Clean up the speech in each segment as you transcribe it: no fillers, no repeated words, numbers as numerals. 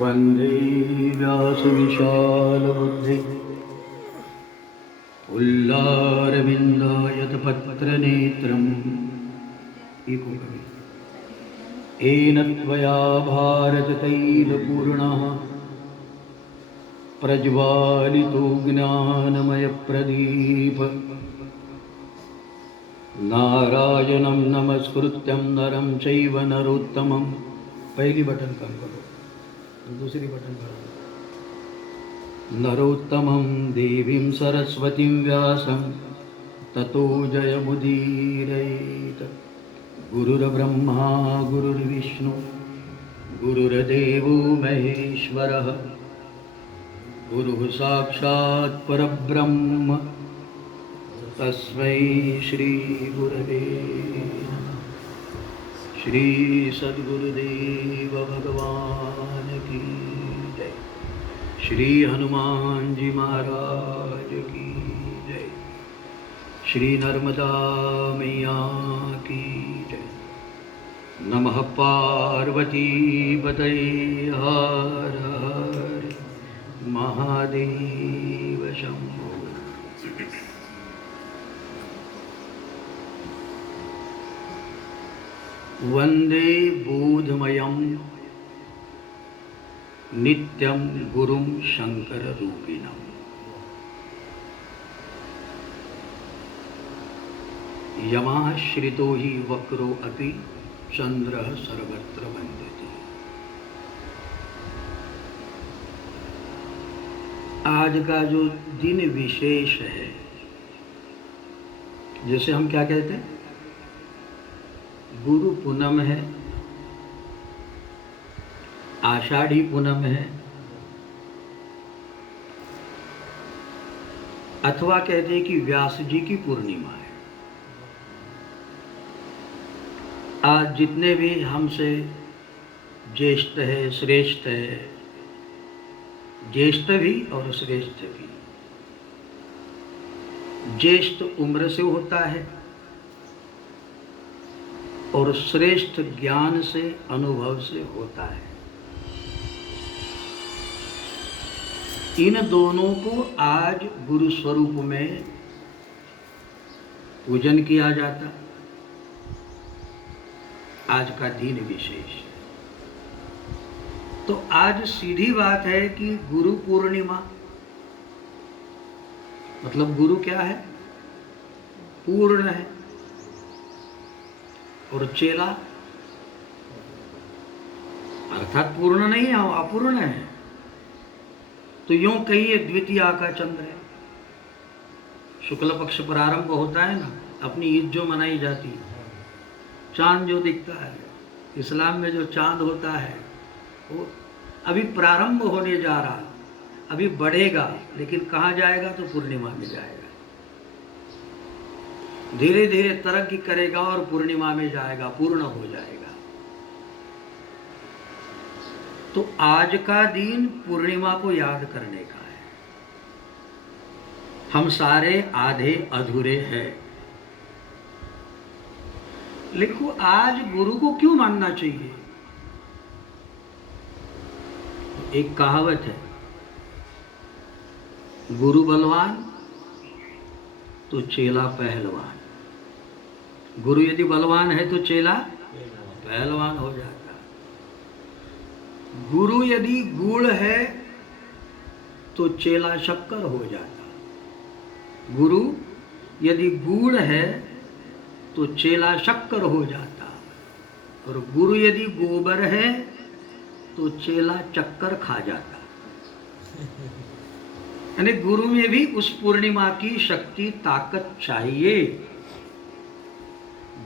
वन्दे व्यासविशालबुद्धि पुल्लारविन्दायतपत्रनेत्रम् येन त्वया भारततैलपूर्णः प्रज्वालितो ज्ञानमयप्रदीप नारायणं नमस्कृत्यं नरं चैव नरोत्तमं। पहली बटन कम करो, दूसरी बटन करो। नरोत्तमं देवीं सरस्वतीं व्यासं ततो जयमुदीरयेत्। गुरुर्ब्रह्मा गुरुर्विष्णु गुरुर्देवो महेश्वरः गुरुः साक्षात् परब्रह्म तस्मै श्री गुरवे नमः। श्री सद्गुरुदेव भगवान की जय। श्री हनुमान जी महाराज की जय। श्री नर्मदा मैया की जय। नमः पार्वती पतये हर हर महादेव शंभो। वंदे बोधमयं नित्यं गुरुं शंकर रूपिणम्। यमाश्रितो हि वक्रो अपि चंद्रः सर्वत्र वंदते। आज का जो दिन विशेष है, जैसे हम क्या कहते हैं, गुरु पूनम है, आषाढ़ी पूनम है, अथवा कहते हैं कि व्यास जी की पूर्णिमा है। आज जितने भी हमसे ज्येष्ठ है, श्रेष्ठ है, ज्येष्ठ भी और श्रेष्ठ भी। ज्येष्ठ उम्र से होता है और श्रेष्ठ ज्ञान से, अनुभव से होता है। इन दोनों को आज गुरु स्वरूप में पूजन किया जाता। आज का दिन विशेष है। तो आज सीधी बात है कि गुरु पूर्णिमा, मतलब गुरु क्या है? पूर्ण है। और चेला अर्थात पूर्ण नहीं है, अपूर्ण है। तो यूं कहिए द्वितीया का चंद्र है। शुक्ल पक्ष प्रारंभ होता है ना, अपनी ईद जो मनाई जाती है, चांद जो दिखता है, इस्लाम में जो चांद होता है वो अभी प्रारंभ होने जा रहा, अभी बढ़ेगा, लेकिन कहाँ जाएगा? तो पूर्णिमा में जाएगा। धीरे धीरे तरक्की करेगा और पूर्णिमा में जाएगा, पूर्ण हो जाएगा। तो आज का दिन पूर्णिमा को याद करने का है। हम सारे आधे अधूरे हैं। लिखो, आज गुरु को क्यों मानना चाहिए? एक कहावत है, गुरु बलवान तो चेला पहलवान। गुरु यदि बलवान है तो चेला पहलवान हो जाता। गुरु यदि गुड़ है तो चेला शक्कर हो जाता। गुरु यदि गुड़ है तो चेला शक्कर हो जाता। और गुरु यदि गोबर है तो चेला चक्कर खा जाता। यानी गुरु में भी उस पूर्णिमा की शक्ति, ताकत चाहिए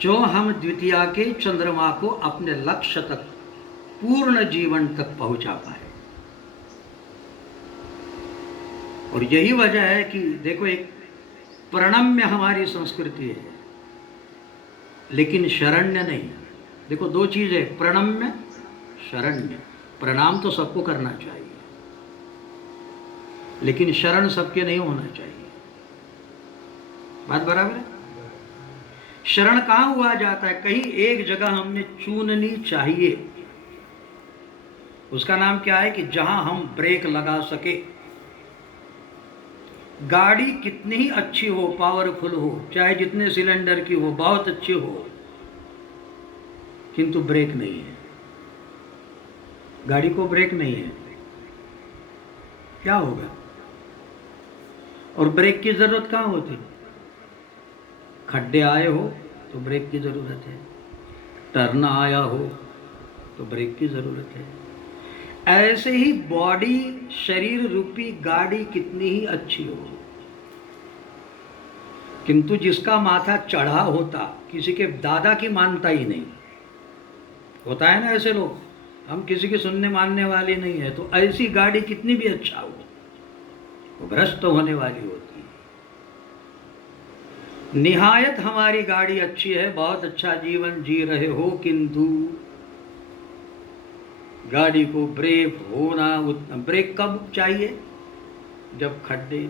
जो हम द्वितीया के चंद्रमा को अपने लक्ष्य तक, पूर्ण जीवन तक पहुंचा पाए। और यही वजह है कि देखो, एक प्रणम्य हमारी संस्कृति है, लेकिन शरण्य नहीं। देखो, दो चीज है, प्रणम्य, शरण्य। प्रणाम तो सबको करना चाहिए, लेकिन शरण सबके नहीं होना चाहिए। बात बराबर है? शरण कहाँ हुआ जाता है? कहीं एक जगह हमने चूननी चाहिए, उसका नाम क्या है कि जहां हम ब्रेक लगा सके। गाड़ी कितनी ही अच्छी हो, पावरफुल हो, चाहे जितने सिलेंडर की हो, बहुत अच्छी हो, किंतु ब्रेक नहीं है, गाड़ी को ब्रेक नहीं है, क्या होगा? और ब्रेक की जरूरत कहाँ होती? खड्डे आए हो तो ब्रेक की जरूरत है, टर्न आया हो तो ब्रेक की जरूरत है। ऐसे ही बॉडी, शरीर रूपी गाड़ी कितनी ही अच्छी हो, किंतु जिसका माथा चढ़ा होता, किसी के दादा की मानता ही नहीं, होता है ना ऐसे लोग, हम किसी की सुनने मानने वाले नहीं है, तो ऐसी गाड़ी कितनी भी अच्छा हो वो भ्रष्ट होने वाली होती है। निहायत हमारी गाड़ी अच्छी है, बहुत अच्छा जीवन जी रहे हो, किंतु गाड़ी को ब्रेक होना, ब्रेक कब चाहिए? जब खड्डे,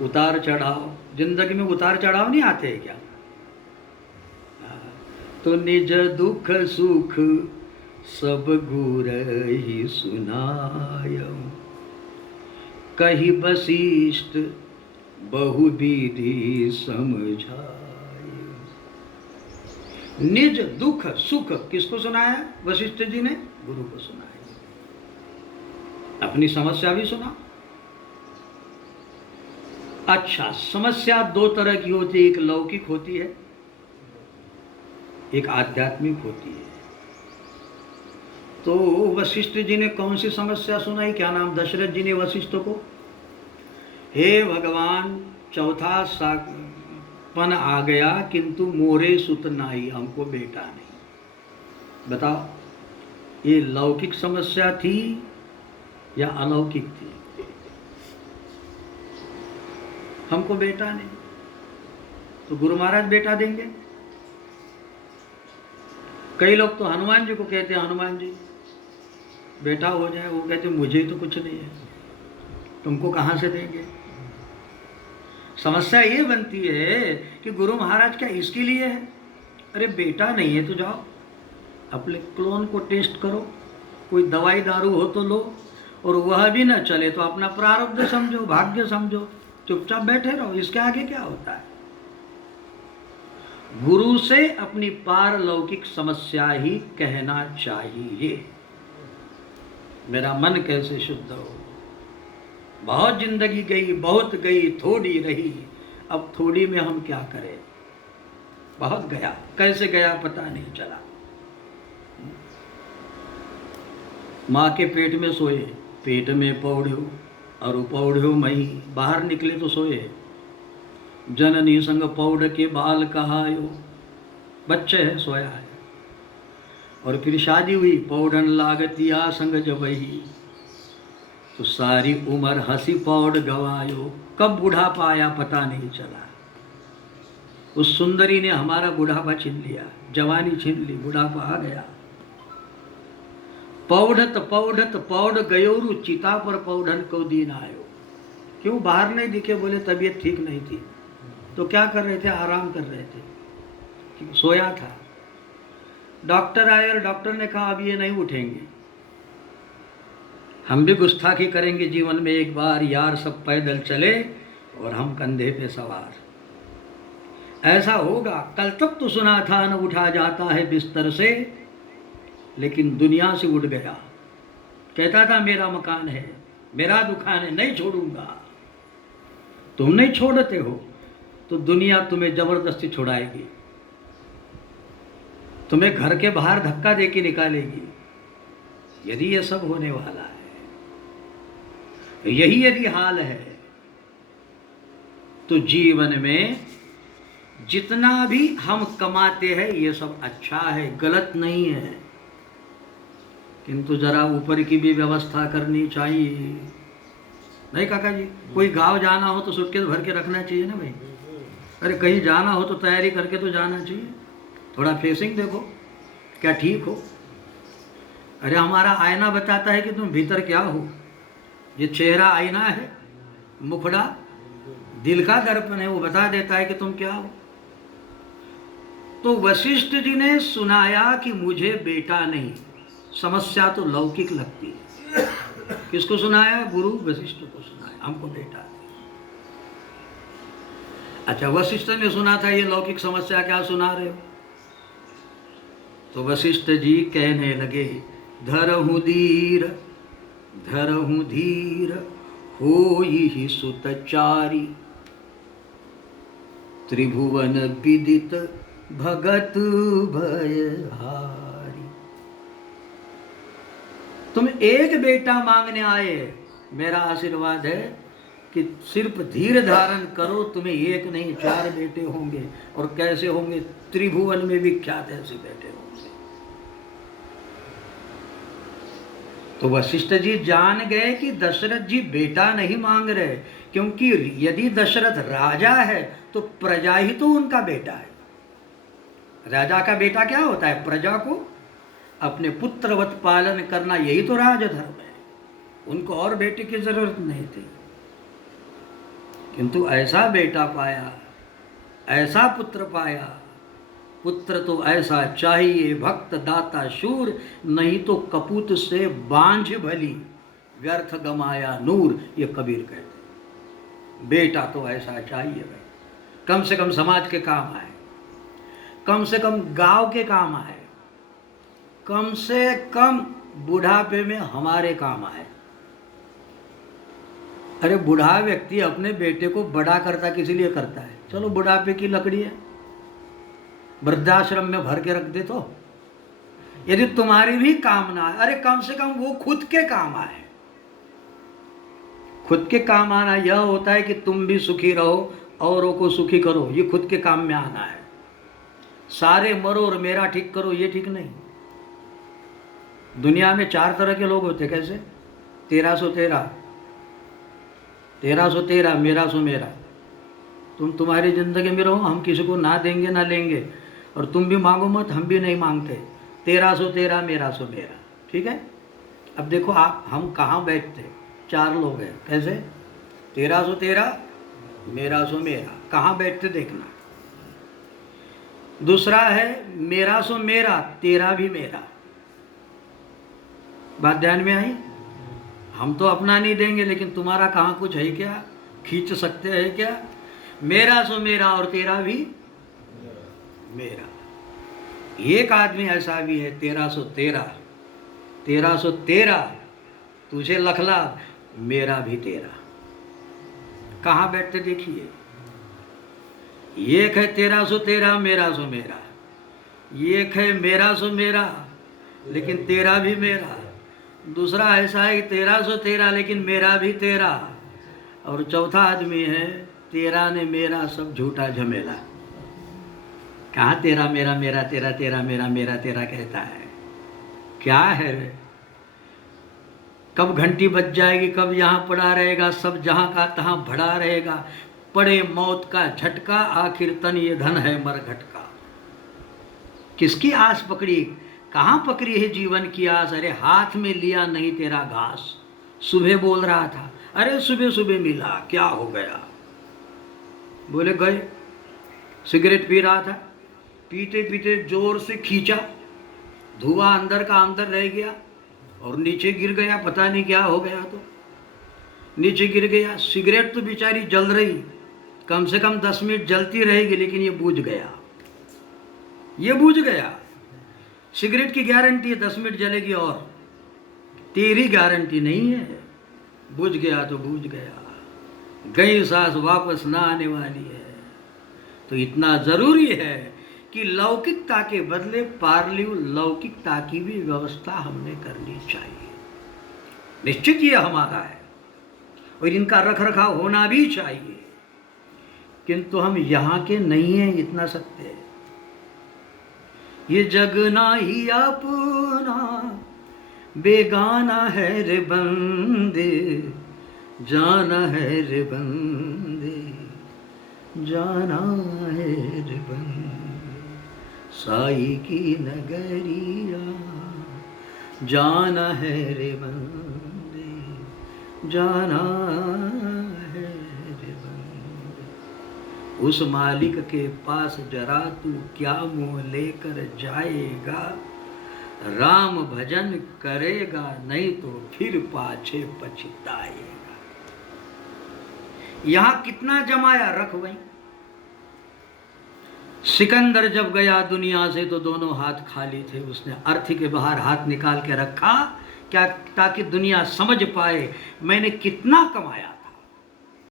उतार चढ़ाव, जिंदगी में उतार चढ़ाव नहीं आते हैं क्या? तो निज दुख सुख सब गुर ही सुनायो, कही वशिष्ठ बहु विधि समझायो। निज दुख सुख किसको सुनाया वशिष्ठ जी ने? गुरु को सुनाया। अपनी समस्या भी सुना। अच्छा, समस्या दो तरह की होती है, एक लौकिक होती है, एक आध्यात्मिक होती है। तो वशिष्ठ जी ने कौन सी समस्या सुनाई? क्या नाम? दशरथ जी ने वशिष्ठ को, हे भगवान, चौथा पन आ गया, किंतु मोरे सुत नाई, हमको बेटा नहीं। बताओ, ये लौकिक समस्या थी या अलौकिक थी? हमको बेटा नहीं, तो गुरु महाराज बेटा देंगे। कई लोग तो हनुमान जी को कहते हैं, हनुमान जी बेटा हो जाए, वो कहते मुझे तो कुछ नहीं है, तुमको कहाँ से देंगे? समस्या ये बनती है कि गुरु महाराज क्या इसके लिए है? अरे बेटा नहीं है तो जाओ अपने क्लोन को टेस्ट करो, कोई दवाई दारू हो तो लो, और वह भी ना चले तो अपना प्रारब्ध समझो, भाग्य समझो, चुपचाप बैठे रहो, इसके आगे क्या होता है? गुरु से अपनी पारलौकिक समस्या ही कहना चाहिए। मेरा मन कैसे शुद्ध हो, बहुत जिंदगी गई, बहुत गई, थोड़ी रही, अब थोड़ी में हम क्या करें? बहुत गया, कैसे गया पता नहीं चला। माँ के पेट में सोए, पेट में पौढ़्यो और पौढ़्यो मही, बाहर निकले तो सोए, जननी संग पौढ़ के बाल कहायो, बच्चे है सोया है। और फिर शादी हुई, पौढ़न लागतिया संग जबही, तो सारी उम्र हंसी पौढ़ गवायो, कब बुढ़ापा आया पता नहीं चला। उस सुंदरी ने हमारा बुढ़ापा छीन लिया, जवानी छीन ली, बुढ़ापा आ गया। पौढ़त पौढ़त पौढ़ गयोरु, चिता पर पौढ़न को दिन आयो। क्यों बाहर नहीं दिखे? बोले तबीयत ठीक नहीं थी। तो क्या कर रहे थे? आराम कर रहे थे, सोया था। डॉक्टर आए और डॉक्टर ने कहा अब ये नहीं उठेंगे। हम भी गुस्ताखी करेंगे जीवन में एक बार, यार सब पैदल चले और हम कंधे पे सवार। ऐसा होगा। कल तक तो सुना था न उठा जाता है बिस्तर से, लेकिन दुनिया से उठ गया। कहता था मेरा मकान है, मेरा दुकान है, नहीं छोड़ूंगा। तुम नहीं छोड़ते हो तो दुनिया तुम्हें जबरदस्ती छुड़ाएगी, तुम्हें घर के बाहर धक्का देके निकालेगी। यदि यह सब होने वाला है, यही यदि हाल है, तो जीवन में जितना भी हम कमाते हैं ये सब अच्छा है, गलत नहीं है, किंतु जरा ऊपर की भी व्यवस्था करनी चाहिए। नहीं काका जी? कोई गांव जाना हो तो सूटकेस भर के रखना चाहिए ना भाई। अरे कहीं जाना हो तो तैयारी करके तो जाना चाहिए। थोड़ा फेसिंग देखो क्या ठीक हो। अरे हमारा आईना बताता है कि तुम भीतर क्या हो। ये चेहरा आईना है, मुखड़ा दिल का दर्पण है, वो बता देता है कि तुम क्या हो। तो वशिष्ठ जी ने सुनाया कि मुझे बेटा नहीं, समस्या तो लौकिक लगती है। किसको सुनाया? गुरु वशिष्ठ को सुनाया, हमको बेटा दे। अच्छा, वशिष्ठ ने सुना था, ये लौकिक समस्या क्या सुना रहे हो? तो वशिष्ठ जी कहने लगे, धरहु धीर होई सुतचारी, त्रिभुवन विदित भगत भयहारी। तुम एक बेटा मांगने आए, मेरा आशीर्वाद है कि सिर्फ धीर धारण करो, तुम्हें एक नहीं 4 बेटे होंगे। और कैसे होंगे? त्रिभुवन में विख्यात ऐसे बेटे होंगे। तो वशिष्ठ जी जान गए कि दशरथ जी बेटा नहीं मांग रहे, क्योंकि यदि दशरथ राजा है तो प्रजा ही तो उनका बेटा है। राजा का बेटा क्या होता है? प्रजा को अपने पुत्रवत पालन करना, यही तो राजधर्म है। उनको और बेटे की जरूरत नहीं थी, किंतु ऐसा बेटा पाया, ऐसा पुत्र पाया। पुत्र तो ऐसा चाहिए, भक्त दाता शूर, नहीं तो कपूत से बांझ भली, व्यर्थ गमाया नूर, ये कबीर कहते। बेटा तो ऐसा चाहिए भाई, कम से कम समाज के काम आए, कम से कम गांव के काम आए, कम से कम बुढ़ापे में हमारे काम आए। अरे बूढ़ा व्यक्ति अपने बेटे को बड़ा करता किस लिए करता है? चलो बुढ़ापे की लकड़ी है, वृद्धाश्रम में भर के रख दे। तो यदि तुम्हारी भी कामना है, अरे कम से कम वो खुद के काम आए। खुद के काम आना यह होता है कि तुम भी सुखी रहो, औरों को सुखी करो, ये खुद के काम में आना है। सारे मरो और मेरा ठीक करो, ये ठीक नहीं। दुनिया में 4 तरह के लोग होते। कैसे? 1313 मेरा सो मेरा। तुम तुम्हारी जिंदगी में रहो, हम किसी को ना देंगे ना लेंगे, और तुम भी मांगो मत, हम भी नहीं मांगते। 1313 मेरा सो मेरा, ठीक है। अब देखो आप, हम कहाँ बैठते? 4 लोग हैं। कैसे? 1313 मेरा सो मेरा, कहाँ बैठते देखना। दूसरा है मेरा सो मेरा, तेरा भी मेरा। बात ध्यान में आई? हम तो अपना नहीं देंगे, लेकिन तुम्हारा कहाँ कुछ है क्या? खींच सकते हैं क्या? मेरा सो मेरा और तेरा भी मेरा। एक आदमी ऐसा भी है, 1313 तुझे लखला, मेरा भी तेरा। कहाँ बैठते देखिए। एक है 1313 मेरा सो मेरा, एक है मेरा सो मेरा लेकिन तेरा भी मेरा। दूसरा ऐसा है 1313 लेकिन मेरा भी तेरा। और चौथा आदमी है, तेरा ने मेरा सब झूठा झमेला। कहाँ तेरा मेरा, मेरा तेरा, तेरा मेरा, मेरा तेरा कहता है। क्या है रे? कब घंटी बज जाएगी, कब यहाँ पड़ा रहेगा, सब जहाँ का तहाँ भड़ा रहेगा। पड़े मौत का झटका, आखिर तन ये धन है मरघट का। किसकी आस पकड़ी? कहाँ पकड़ी है जीवन की आस? अरे हाथ में लिया नहीं तेरा घास। सुबह बोल रहा था, अरे सुबह सुबह मिला, क्या हो गया? बोले गए, सिगरेट पी रहा था, पीते पीते जोर से खींचा, धुआं अंदर का अंदर रह गया और नीचे गिर गया। पता नहीं क्या हो गया, तो नीचे गिर गया। सिगरेट तो बेचारी जल रही, कम से कम 10 मिनट जलती रहेगी, लेकिन ये बुझ गया। ये बुझ गया। सिगरेट की गारंटी है 10 मिनट जलेगी, और तेरी गारंटी नहीं है। बुझ गया तो बुझ गया, गई सांस वापस ना आने वाली है। तो इतना जरूरी है कि लौकिकता के बदले पारलिव लौकिकता की भी व्यवस्था हमने करनी चाहिए। निश्चित ये हमारा है और इनका रख रखाव होना भी चाहिए, किंतु हम यहाँ के नहीं हैं, इतना सत्य है। ये जगना ही अपना बेगाना है रे बंदे, जाना है रे बंदे, जाना है रे बंदे, साई की नगरिया, जाना है रे बंदे, जाना है रे बंदे। उस मालिक के पास जरा तू क्या मुँह लेकर जाएगा, राम भजन करेगा, नहीं तो फिर पाछे पछताएगा। यहां कितना जमाया रख वहीं। सिकंदर जब गया दुनिया से तो दोनों हाथ खाली थे। उसने अर्थी के बाहर हाथ निकाल के रखा, क्या, ताकि दुनिया समझ पाए मैंने कितना कमाया।